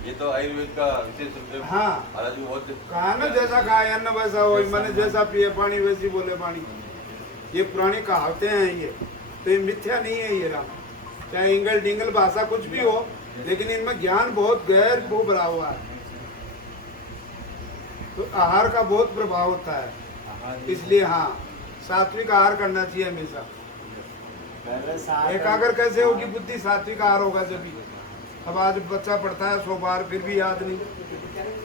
ये तो आयुर्वेद का विशेष रूप से हाँ महाराज जी बहुत कहा ना, जैसा खाए अन्न वैसा हो, मैंने जैसा पिए पानी वैसी बोले पानी। ये पुरानी कहावतें हैं ये, तो ये मिथ्या नहीं है ये राम। चाहे इंगल डिंगल भाषा कुछ भी हो, लेकिन इनमें ज्ञान बहुत गहर वो भरा हुआ है। तो आहार का बहुत प्रभाव होता है, इसलिए हाँ सात्विक आहार करना चाहिए हमेशा। एकाग्र कैसे होगी बुद्धि? सात्विक आहार होगा जब भी। अब आज बच्चा पढ़ता है 100 बार फिर भी याद नहीं,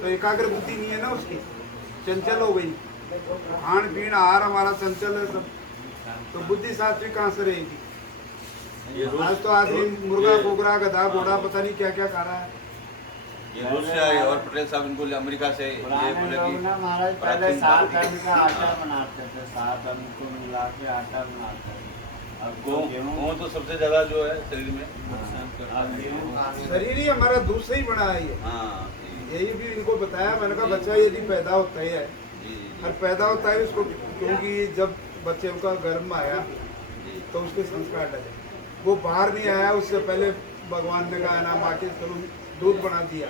तो एकाग्र बुद्धि नहीं है ना उसकी, चंचल हो गई। खान पीन आहार हमारा चंचल है सब, तो बुद्धि सात्विक कहाँ से रहेगी? आज तो आदमी मुर्गा कुकरा गधा घोड़ा पता नहीं क्या क्या खा रहा है। ये रूस से आए और पटेल साहब इनको अमेरिका से ये बोले कि महाराज पहले 7 टन का आटा बनाते थे, 7 टन को मिला के आटा बनाते थे। अब गेहूँ तो सबसे ज्यादा जो है शरीर में शरीर ही हमारा दूध से ही बना है ये। हाँ यही भी इनको बताया, मैंने कहा बच्चा यदि पैदा होता है और पैदा होता है उसको, क्योंकि जब बच्चे का गर्भ में आया तो उसके संस्कार डले, वो बाहर नहीं आया उससे पहले भगवान ने कहा ना माँ के स्वरूप दूध बना दिया,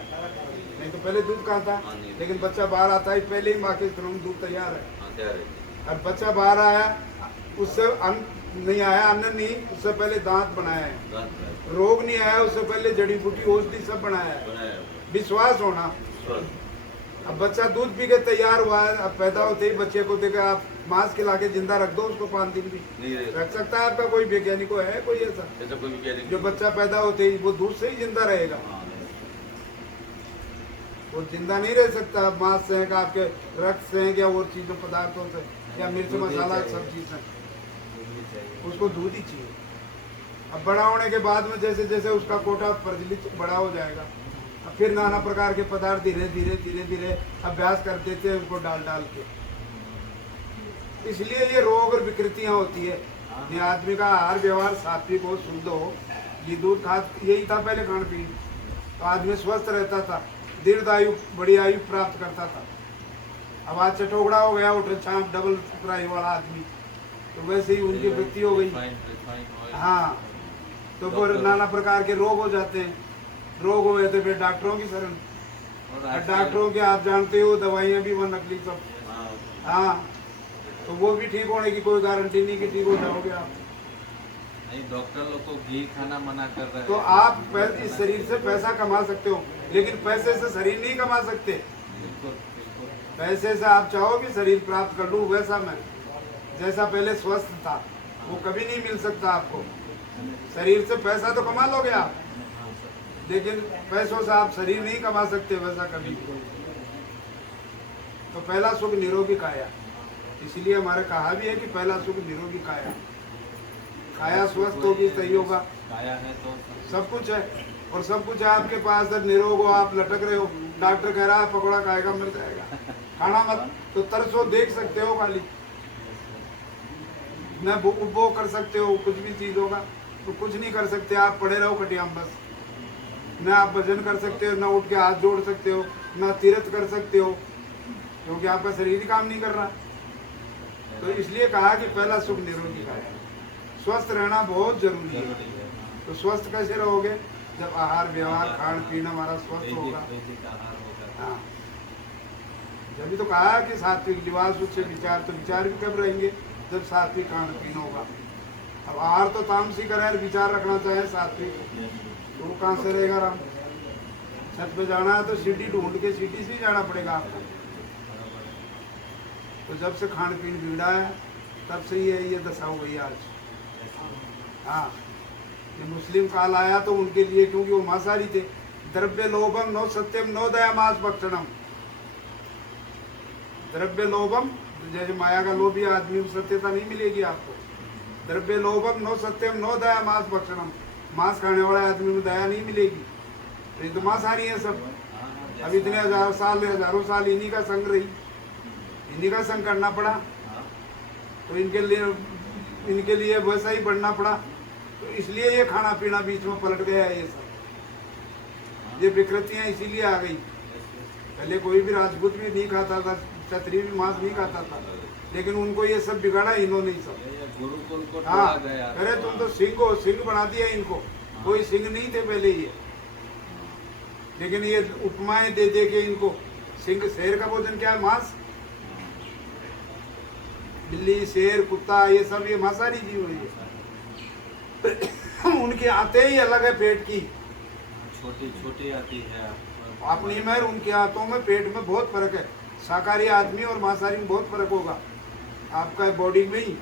नहीं तो पहले दूध कहाँ था। लेकिन बच्चा बाहर आता है पहले ही माँ के स्वरूप दूध तैयार है। और बच्चा बाहर आया उससे अन्न नहीं आया, अन्न नहीं, उससे पहले दांत बनाया है। रोग नहीं आया उससे पहले जड़ी बूटी औषधि सब बनाया है। विश्वास होना। अब बच्चा दूध पी के तैयार हुआ है, अब पैदा होते ही बच्चे को देखा आप मांस खिला के जिंदा रख दो उसको 5 दिन भी रख सकता है आपका कोई वैज्ञानिक है कोई ऐसा कोई वैज्ञानिक जो बच्चा पैदा होते ही वो दूध से ही जिंदा रहेगा? वो जिंदा नहीं रह सकता मांस से, आपके रक्त से या और चीजों पदार्थों से या मिर्च मसाला सब चीज से, उसको दूध ही चाहिए। अब बड़ा होने के बाद में जैसे जैसे उसका कोटा प्रचलित बड़ा हो जाएगा, अब फिर नाना प्रकार के पदार्थ धीरे धीरे धीरे धीरे अभ्यास कर देते हैं उसको डाल डाल के। इसलिए ये रोग और विकृतियां होती है। ये आदमी का आहार व्यवहार सात्विक हो, शुद्ध हो, ये दूध खा, यही था पहले खान पीन, तो आदमी स्वस्थ रहता था, दीर्घ आयु बड़ी आयु प्राप्त करता था। अब आज चटोगड़ा हो गया, उठ छाप डबल फ्राई वाला आदमी, तो वैसे ही उनकी वृत्ति हो गई। हाँ, तो फिर नाना प्रकार के रोग हो जाते हैं। रोग हुए तो फिर डॉक्टरों की शरण, डॉक्टरों के आप जानते हो दवाइयाँ भी वो नकली सब। हाँ, तो वो भी ठीक होने की कोई गारंटी नहीं कि ठीक हो जाओगे आप। नहीं, डॉक्टर लोग को घी खाना मना कर रहे हैं। तो आप इस शरीर से पैसा कमा सकते हो, लेकिन पैसे से शरीर नहीं कमा सकते। पैसे से आप चाहो कि शरीर प्राप्त कर लूँ वैसा मैं, जैसा पहले स्वस्थ था वो कभी नहीं मिल सकता आपको। शरीर से पैसा तो कमा लोगे आप, लेकिन पैसों से आप शरीर नहीं कमा सकते वैसा कभी। तो पहला सुख निरोगी काया, इसलिए हमारे कहा भी है कि पहला सुख निरोगी काया। काया स्वस्थ होगी सही होगा, काया है तो सब कुछ है, और सब कुछ है आपके पास। जब निरोग हो, आप लटक रहे हो, डॉक्टर कह रहा है पकौड़ा खाएगा मर जाएगा, खाना मत, तो तरसो देख सकते हो खाली, न वो कर सकते हो कुछ भी चीज होगा तो कुछ नहीं कर सकते। आप पड़े रहो खटिया में बस, न आप भजन कर सकते हो, न उठ के हाथ जोड़ सकते हो, न तीर्थ कर सकते हो, क्योंकि आपका शरीर ही काम नहीं कर रहा। तो इसलिए कहा कि पहला सुख निरोगी का है। स्वस्थ रहना बहुत जरूरी है। तो स्वस्थ कैसे रहोगे? जब आहार व्यवहार खान पीना हमारा स्वस्थ होगा। हाँ, जब तो कहा कि सात्विक लिबास उच्च विचार, तो विचार भी कब रहेंगे? जब सात्विक खान पीना होगा। अब आहार तो तामसिक है, विचार रखना चाहे सात्विक, तो वो कहाँ से रहेगा राम? छत पे जाना है तो सीढ़ी ढूंढ के सीढ़ी से ही जाना पड़ेगा आपको। तो जब से खान पीन बिगड़ा है तब से ये दशा हो गई आज। हाँ, ये मुस्लिम काल आया तो उनके लिए, क्योंकि वो मांसाहारी थे। द्रव्य लोभम नो सत्यम नो दया मांस भक्षणम। द्रव्य लोभम, जैसे माया का लोभी आदमी में सत्यता नहीं मिलेगी आपको। द्रव्य लोभम नो सत्यम नो दया मांस भक्षणम, मांस खाने वाले आदमी में दया नहीं मिलेगी। तो ये तो मांसाहारी है सब। अब इतने हजारों साल इन्हीं का संग रही, इन्हीं का संग करना पड़ा, तो इनके लिए वैसा ही बढ़ना पड़ा। तो इसलिए ये खाना पीना बीच में पलट गया है। ये सब ये विकृतियाँ इसीलिए आ गई। पहले कोई भी राजपूत भी नहीं खाता था, क्षत्रिय भी मांस नहीं खाता था, लेकिन उनको ये सब बिगाड़ा इन्होंने ही सब। गुरुकुल को हाँ, तोड़ा गया। अरे तुम तो सिंह हो, सिंह बना दिया इनको, कोई सिंह नहीं थे पहले ये। लेकिन ये उपमाएं दे दे के इनको सिंह शेर का भोजन क्या है? मांस। बिल्ली, शेर, कुत्ता, ये सब ये मांसाहारी जीव है ये। उनके आते ही अलग है पेट की, छोटी छोटी आती है। अपनी में और उनके हाथों में पेट में बहुत फर्क है। शाकाहारी आदमी और मांसाहारी में बहुत फर्क होगा आपका बॉडी में ही।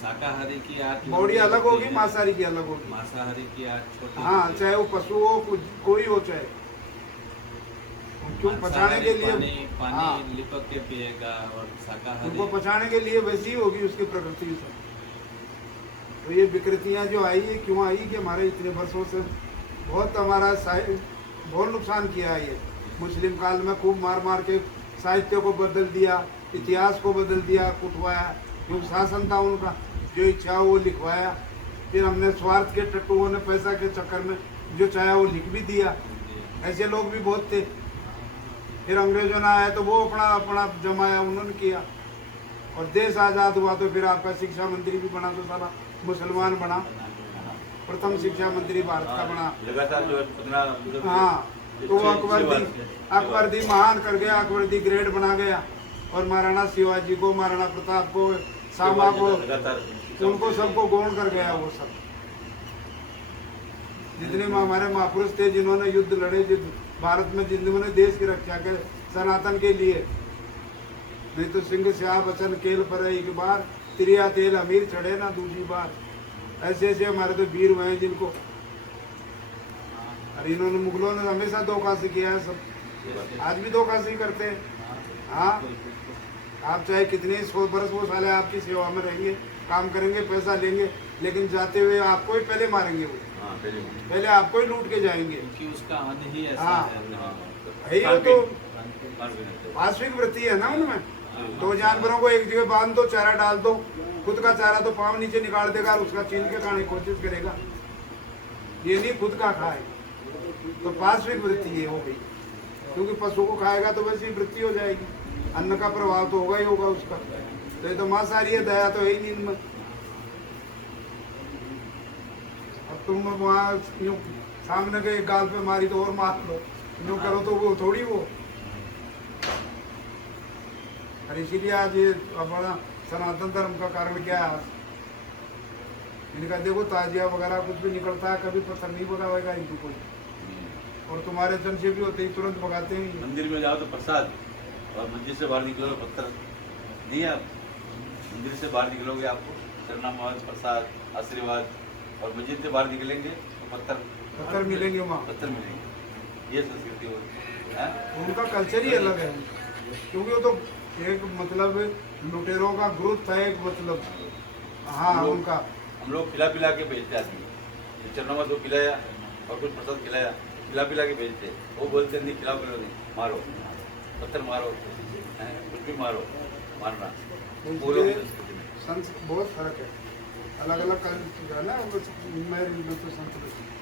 शाकाहारी की आँख बॉडी अलग होती होगी, है, मांसाहारी की अलग होगी। मांसाहारी की आँख छोटी हाँ, होती है। चाहे वो पशु हो कोई हो, चाहे उनको पचाने के लिए पानी हाँ, लिपक के पिएगा और शाकाहारी उनको पचाने के लिए वैसी ही होगी उसकी प्रकृति से। तो ये विकृतियां जो आई है क्यों आई कि हमारे इतने वर्षों से बहुत हमारा बहुत नुकसान किया है ये। मुस्लिम काल में खूब मार मार के साहित्य को बदल दिया, इतिहास को बदल दिया, कुटवाया। जो शासन था उनका जो इच्छा वो लिखवाया। फिर हमने स्वार्थ के टट्टुओं ने पैसा के चक्कर में जो चाहा वो लिख भी दिया। ऐसे लोग भी बहुत थे। फिर अंग्रेजों ने आया तो वो अपना अपना जमाया, उन्होंने किया। और देश आज़ाद हुआ तो फिर आपका शिक्षा मंत्री भी बना, तो सारा मुसलमान बना। प्रथम शिक्षा मंत्री भारत का बना। लगातार जो 15 हाँ, तो वो अकबर दी महान कर गया, अकबर दी ग्रेड बना गया। और महाराणा शिवाजी को, महाराणा प्रताप को, सांबा को, उनको सबको गौण कर गया। वो सब जितने हमारे महापुरुष थे जिन्होंने युद्ध लड़े, भारत में जिन्होंने देश की रक्षा के सनातन के लिए। नहीं तो सिंह स्या बचन केल पर एक बार, तिरिया तेल अमीर चढ़े ना दूसरी बार। ऐसे ऐसे हमारे तो वीर हुए हैं जिनको, और इन्होंने मुगलों ने हमेशा धोखासी किया है सब, आज भी धोखासी करते हैं। हाँ, आप चाहे कितने 100 बरस वो साले आपकी सेवा में रहेंगे, काम करेंगे, पैसा लेंगे, लेकिन जाते हुए आपको ही पहले मारेंगे वो। पहले आपको ही लूट के जाएंगे, क्योंकि उसका अंत ही ऐसा हाँ। है। यही तो वास्तविक वृत्ति है ना उनमें। दो जानवरों को एक जगह बांध दो, चारा डाल दो, खुद का चारा तो पाँव नीचे निकाल देगा और उसका छीन के खाने की कोशिश करेगा। ये नहीं खुद का खाए, तो पार्श्विक वृत्ति ये हो गई। क्योंकि पशु को खाएगा तो वैसी वृत्ति हो जाएगी, अन्न का प्रभाव तो होगा ही होगा उसका। तो ये तो मांसाहारी है, दया तो है ही नहीं इनमें। अब तुम वहाँ यूँ सामने के एक गाल पे मारी तो और मार लो, यूँ करो तो वो थोड़ी वो। और इसीलिए आज ये बड़ा सनातन धर्म का कारण क्या है? इनका देखो ताजिया वगैरह कुछ भी निकलता है, कभी पत्थर नहीं भगावेगा इनको कोई। और तुम्हारे जन से भी होते ही तुरंत भगाते हैं। मंदिर में जाओ तो प्रसाद, और मंदिर से बाहर निकलो तो पत्थर दिए। आप मंदिर से बाहर निकलोगे आपको शरणामाज, प्रसाद, आशीर्वाद, और मस्जिद से बाहर निकलेंगे तो पत्थर मिलेंगे वहाँ, पत्थर मिलेंगे। ये संस्कृति होती है। उनका कल्चर ही अलग है। क्योंकि वो तो एक मतलब लुटेरों का ग्रुप था, एक मतलब हाँ उनका। हम लोग खिला पिला के भेजते आदमी, चरणामाज को खिलाया और कुछ प्रसाद खिलाया, खिला पिला के भेजते। वो बोलते नहीं खिलाओ पिलाओ नहीं, मारो, पत्थर मारो, कुछ भी मारो, मारना। बोलो संत बहुत फर्क है, अलग अलग है ना। मैं तो संत